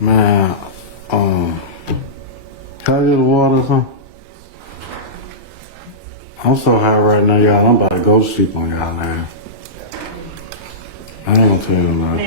Man, can I get the water or something? I'm so high right now, y'all. I'm about to go to sleep on y'all now. I ain't gonna tell you no lie.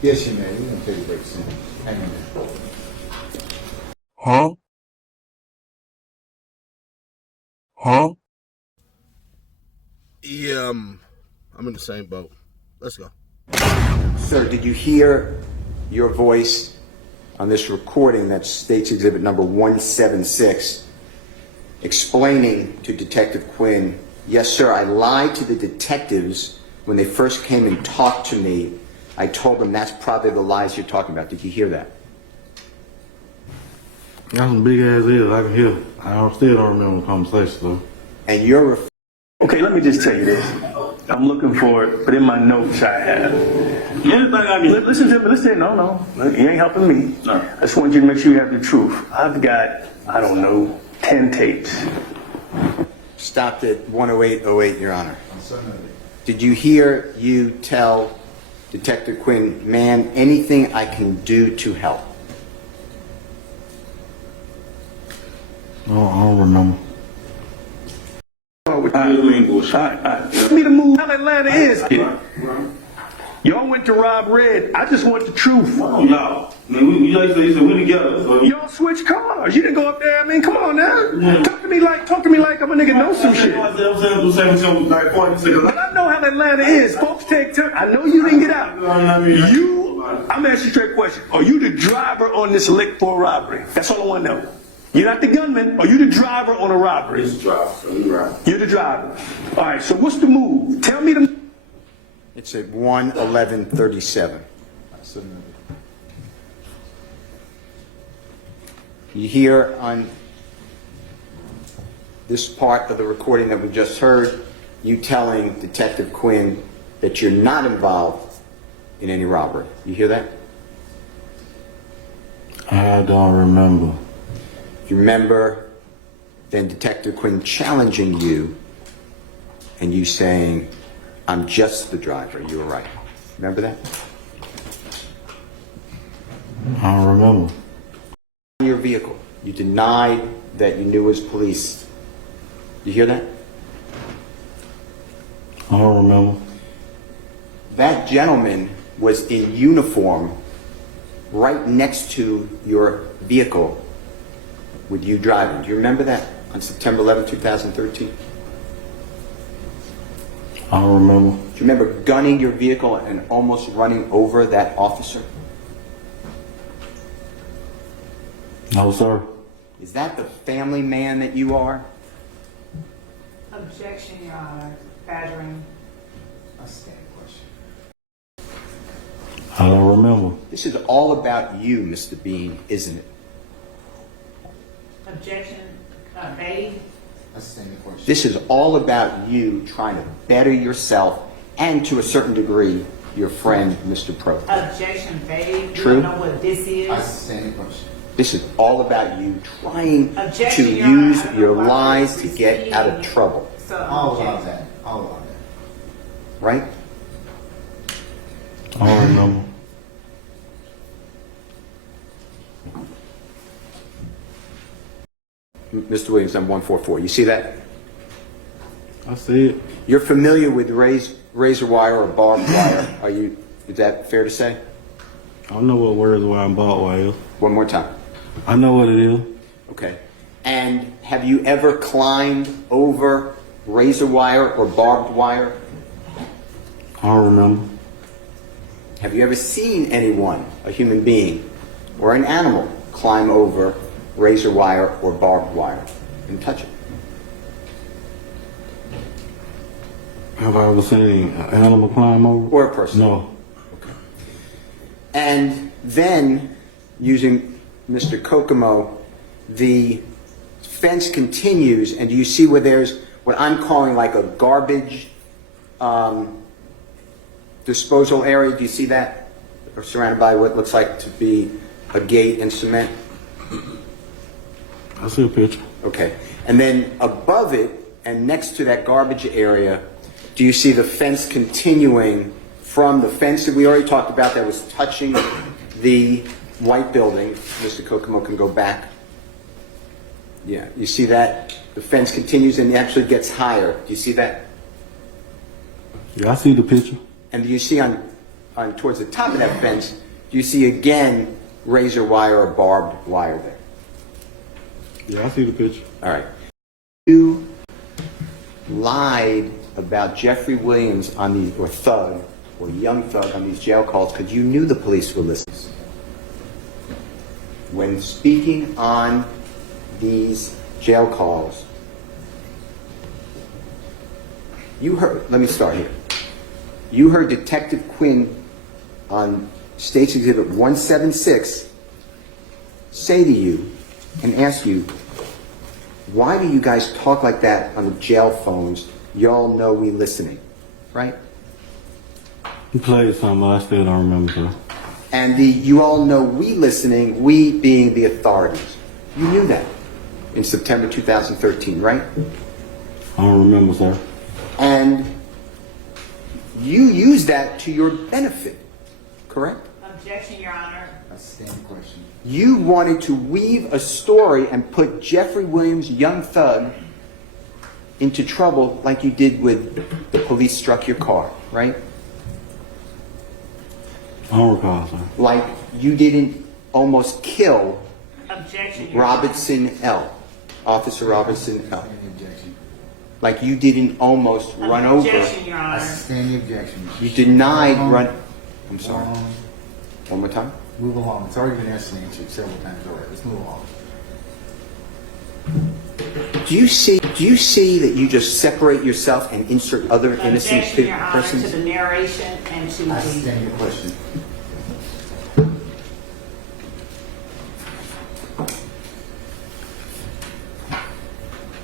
Yes, you may. We're gonna take a break soon. Hang on there. Huh? Huh? Yeah, I'm in the same boat. Let's go. Sir, did you hear your voice on this recording that states exhibit number 176 explaining to Detective Quinn, yes, sir, I lied to the detectives when they first came and talked to me. I told them that's probably the lies you're talking about. Did you hear that? Got some big ass ears, I can hear. Still don't remember the conversation though. And you're Okay, let me just tell you this. I'm looking for it, but in my notes I have. Anything I mean, listen to me, listen. No. You ain't helping me. No. I just want you to make sure you have the truth. I've got, I don't know, 10 tapes. stopped at 10808, Your Honor. Did you hear you tell Detective Quinn, man, anything I can do to help? No, I don't remember. Let me to move how Atlanta is. Y'all went to rob Red. I just want the truth. Oh, no. Man, we like you said, we together. So. Y'all switched cars. You didn't go up there. I mean, come on now. Yeah. Talk to me like I'm a nigga know some shit. But I know how Atlanta is. Folks take time. I know you didn't get out. I'm asking you a straight question. Are you the driver on this lick for a robbery? That's all I want to know. You're not the gunman. Are you the driver on a robbery? It's the driver. You're the driver. All right, so what's the move? Tell me the... It's at 11137. You hear on this part of the recording that we just heard, you telling Detective Quinn that you're not involved in any robbery. You hear that? I don't remember. If you remember, then Detective Quinn challenging you and you saying, I'm just the driver. You were right. Remember that? I don't remember. Your vehicle. You denied that you knew it was police. You hear that? I don't remember. That gentleman was in uniform right next to your vehicle with you driving. Do you remember that on September 11, 2013? I don't remember. Do you remember gunning your vehicle and almost running over that officer? No, sir. Is that the family man that you are? Objection, Your Honor. Badgering. A standing question. I don't remember. This is all about you, Mr. Bean, isn't it? Objection. Made. This is all about you trying to better yourself and, to a certain degree, your friend, Mr. Pro. Objection, babe. True. You don't know what this is. This is all about you trying Objection, to Your Honor. use I don't your know why lies this to is get out of proceeding. trouble. So, I'll allow that. Right? I don't remember. Mr. Williams, I'm 144. You see that? I see it. You're familiar with razor wire or barbed wire. Is that fair to say? I don't know what words wire and barbed wire is. One more time. I know what it is. Okay. And have you ever climbed over razor wire or barbed wire? I don't remember. Have you ever seen anyone, a human being or an animal, climb over razor wire or barbed wire and touch it? Have I ever seen an animal climb over? Or a person? No. Okay. And then, using Mr. Kokomo, the fence continues, and do you see where there's what I'm calling like a garbage disposal area? Do you see that? Or surrounded by what looks like to be a gate and cement? I see a picture. Okay. And then above it and next to that garbage area, do you see the fence continuing from the fence that we already talked about that was touching the white building. Mr. Kokomo can go back. Yeah, you see that? The fence continues and it actually gets higher. Do you see that? Yeah, I see the picture. And do you see on towards the top of that fence, do you see again razor wire or barbed wire there? Yeah, I see the picture. All right. You lied about Jeffrey Williams on these, or Thug, or Young Thug on these jail calls because you knew the police were listening. When speaking on these jail calls, you heard, let me start here. You heard Detective Quinn on State's Exhibit 176 say to you and ask you, why do you guys talk like that on the jail phones? Y'all know we listening, right? You played something, I still don't remember, sir. And you all know we listening, we being the authorities. You knew that in September 2013, right? I don't remember, sir. And you used that to your benefit, correct? Objection, Your Honor. That's a standing question. You wanted to weave a story and put Jeffrey Williams, Young Thug, into trouble like you did with the police struck your car, right? I don't recall, sir. Like you didn't almost kill Objection, Your Honor. Robinson L. Officer Robinson L. Like you didn't almost run over. Objection, Your Honor. Standing objection. You denied run. I'm sorry. One more time. Move along. It's already been asked and answered several times already. Let's move along. Do you see that you just separate yourself and insert other innocent Objection, Your Honor, to persons? the narration and to I the... stand your question.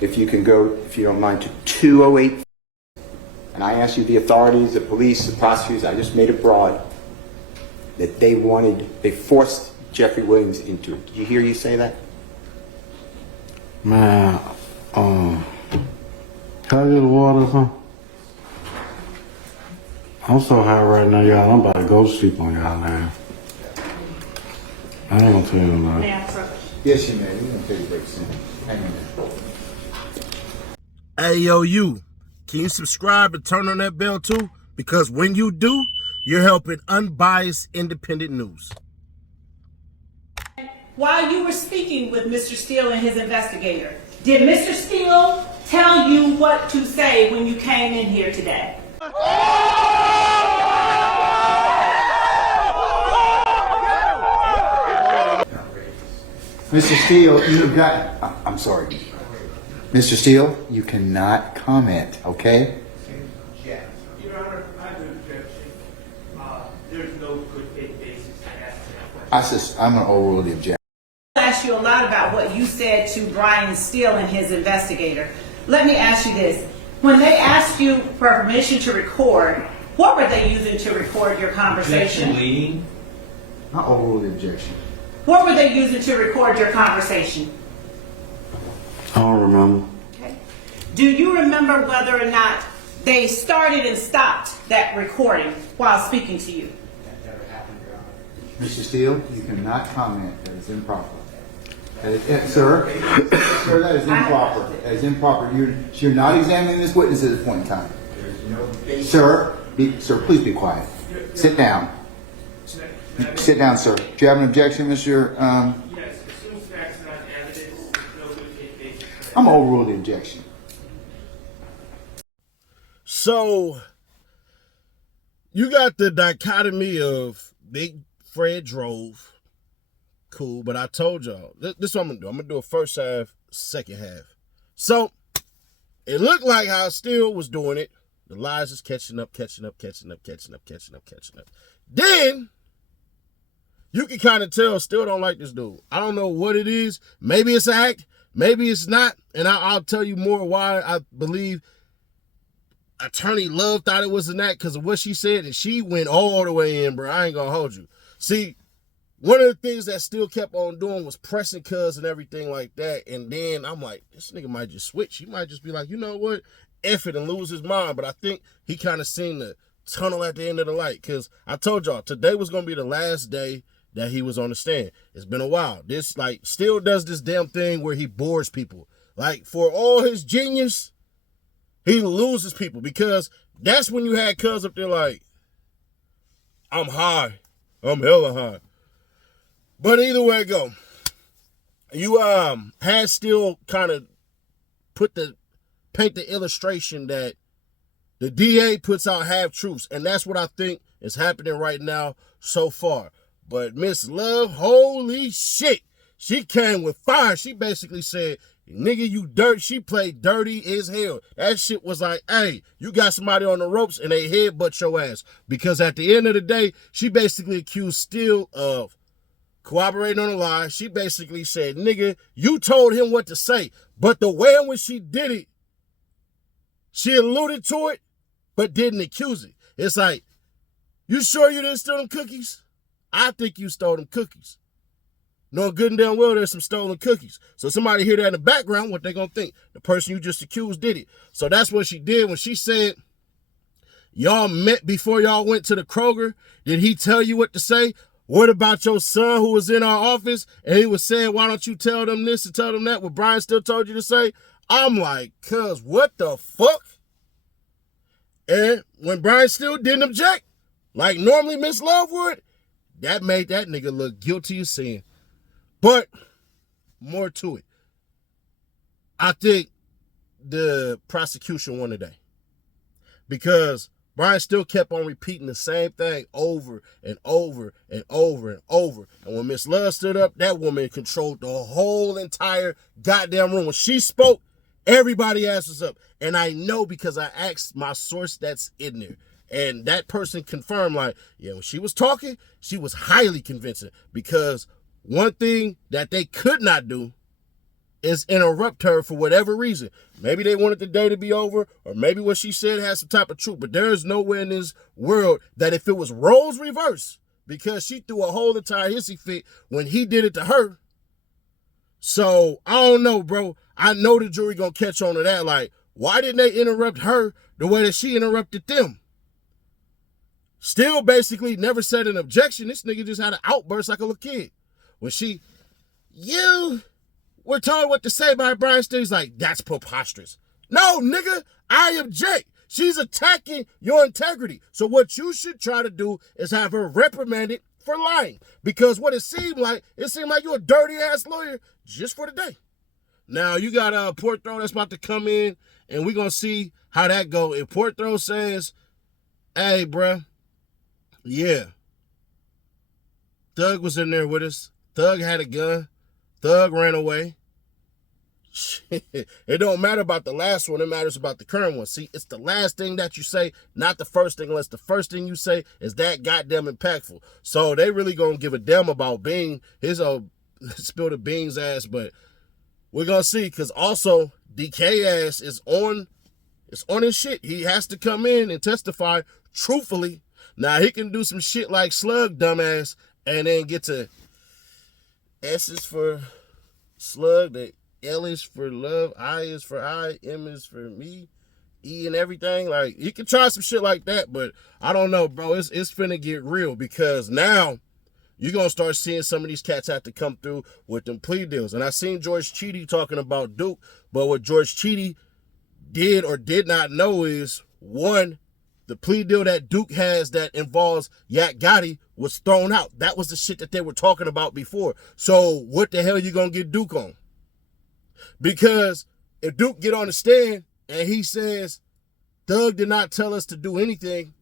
If you can go, if you don't mind, to 208. And I asked you, the authorities, the police, the prosecutors, I just made it broad, that they forced Jeffrey Williams into it. Did you hear you say that? Man, can I get the water or something? I'm so high right now, y'all. I'm about to go to sleep on y'all now. I ain't gonna tell you nobody. May I approach? Yes, you may. We're going to take a break soon. Hang on there. Hey, yo, you. Can you subscribe and turn on that bell too? Because when you do, you're helping unbiased, independent news. While you were speaking with Mr. Steele and his investigator, did Mr. Steele tell you what to say when you came in here today? Mr. Steele, you've got... I'm sorry. Mr. Steele, you cannot comment, okay? Your Honor, I have an objection. There's no good faith basis to ask that question. I'm going to overrule the objection. I asked you a lot about what you said to Brian Steele and his investigator. Let me ask you this. When they asked you for permission to record, what were they using to record your conversation? Objection leading. I'll overrule the objection. What were they using to record your conversation? I don't remember. Okay. Do you remember whether or not they started and stopped that recording while speaking to you? That never happened, Your Honor. Mr. Steele, you cannot comment. That is improper. Sir, that is improper. That is improper. You're not examining this witness at this point in time. There's no basis. Sir, please be quiet. Sit down. Sit down, sir. Do you have an objection, Mr. Yes, assume facts not evidence. There's no good faith basis for that. I'm going to overrule the objection. So, you got the dichotomy of Big Fred drove. Cool, but I told y'all, this is what I'm going to do. I'm going to do a first half, second half. So, it looked like how Steele was doing it. The lies is catching up. Then, you can kind of tell Steele don't like this dude. I don't know what it is. Maybe it's an act. Maybe it's not. And I'll tell you more why I believe Attorney Love thought it was an act because of what she said. And she went all the way in, bro. I ain't going to hold you. See, one of the things that Steele kept on doing was pressing Cuz and everything like that. And then I'm like, this nigga might just switch. He might just be like, you know what? F it and lose his mind. But I think he kind of seen the tunnel at the end of the light. Because I told y'all, today was going to be the last day that he was on the stand. It's been a while. This like still does this damn thing where he bores people. Like for all his genius, he loses people because that's when you had cuz up there like, I'm high. I'm hella high. But either way it go, you had still kind of paint the illustration that the DA puts out half truths, and that's what I think is happening right now so far. But Miss Love, holy shit, she came with fire. She basically said, nigga, you dirt. She played dirty as hell. That shit was like, hey, you got somebody on the ropes and they headbutt your ass. Because at the end of the day, she basically accused Steele of cooperating on a lie. She basically said, nigga, you told him what to say. But the way in which she did it, she alluded to it, but didn't accuse it. It's like, you sure you didn't steal them cookies? I think you stole them cookies. Knowing good and damn well there's some stolen cookies. So somebody hear that in the background, what they gonna think? The person you just accused did it. So that's what she did when she said, y'all met before y'all went to the Kroger. Did he tell you what to say? What about your son who was in our office and he was saying, why don't you tell them this and tell them that? What Brian still told you to say? I'm like, cuz what the fuck? And when Brian still didn't object, like normally Miss Love would, that made that nigga look guilty of sin. But more to it. I think the prosecution won today. Because Brian still kept on repeating the same thing over and over and over and over. And when Miss Love stood up, that woman controlled the whole entire goddamn room. When she spoke, everybody ass was up. And I know because I asked my source that's in there. And that person confirmed, like, yeah, when she was talking, she was highly convincing. Because one thing that they could not do is interrupt her for whatever reason. Maybe they wanted the day to be over, or maybe what she said has some type of truth. But there is nowhere in this world that if it was roles reversed, because she threw a whole entire hissy fit when he did it to her. So, I don't know, bro. I know the jury gonna catch on to that. Like, why didn't they interrupt her the way that she interrupted them? Still basically never said an objection. This nigga just had an outburst like a little kid. When you were told what to say by Brian Steele, he's like, that's preposterous. No, nigga, I object. She's attacking your integrity. So what you should try to do is have her reprimanded for lying. Because what it seemed like you're a dirty ass lawyer just for the day. Now you got Portthrow that's about to come in, and we're gonna see how that go. If Portthrow says, hey, bruh, yeah, Thug was in there with us. Thug had a gun. Thug ran away. Shit. It don't matter about the last one. It matters about the current one. See, it's the last thing that you say, not the first thing, unless the first thing you say is that goddamn impactful. So they really gonna give a damn about Bing, his spill the beans ass, but we're gonna see, because also DK ass is on his shit. He has to come in and testify truthfully. Now he can do some shit like Slug dumbass and then get to S is for Slug, the L is for love, I is for I, M is for me, E and everything. Like, he can try some shit like that, but I don't know, bro. It's finna get real, because now you're gonna start seeing some of these cats have to come through with them plea deals. And I seen George Ceddy talking about Duke, but what George Ceddy did or did not know is, one, the plea deal that Duke has that involves Yak Gotti was thrown out. That was the shit that they were talking about before. So what the hell you gonna get Duke on? Because if Duke get on the stand and he says, Thug did not tell us to do anything,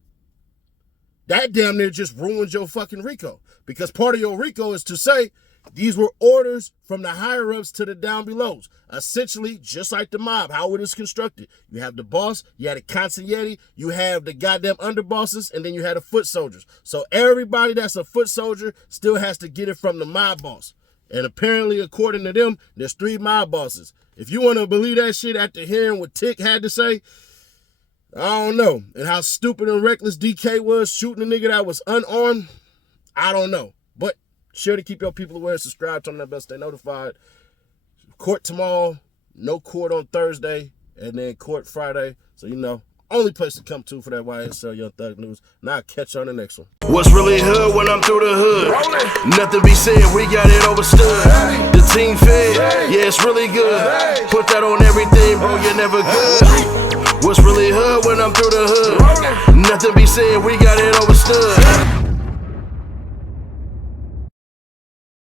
that damn near just ruins your fucking RICO. Because part of your RICO is to say, these were orders from the higher-ups to the down-belows. Essentially, just like the mob, how it is constructed. You have the boss, you had a consigliere, you have the goddamn underbosses, and then you had the foot soldiers. So everybody that's a foot soldier still has to get it from the mob boss. And apparently, according to them, there's 3 mob bosses. If you want to believe that shit after hearing what Tick had to say, I don't know. And how stupid and reckless DK was shooting a nigga that was unarmed, I don't know. But sure to keep your people aware, subscribe, turn on that bell, stay notified. Court tomorrow, no court on Thursday, and then court Friday. So, you know, only place to come to for that YSL Young Thug news. Now I'll catch you on the next one. What's really hood when I'm through the hood? Nothing be said, we got it overstood. The team fed, yeah, it's really good. Put that on everything, bro, you're never good. What's really hood when I'm through the hood? Nothing be said, we got it overstood.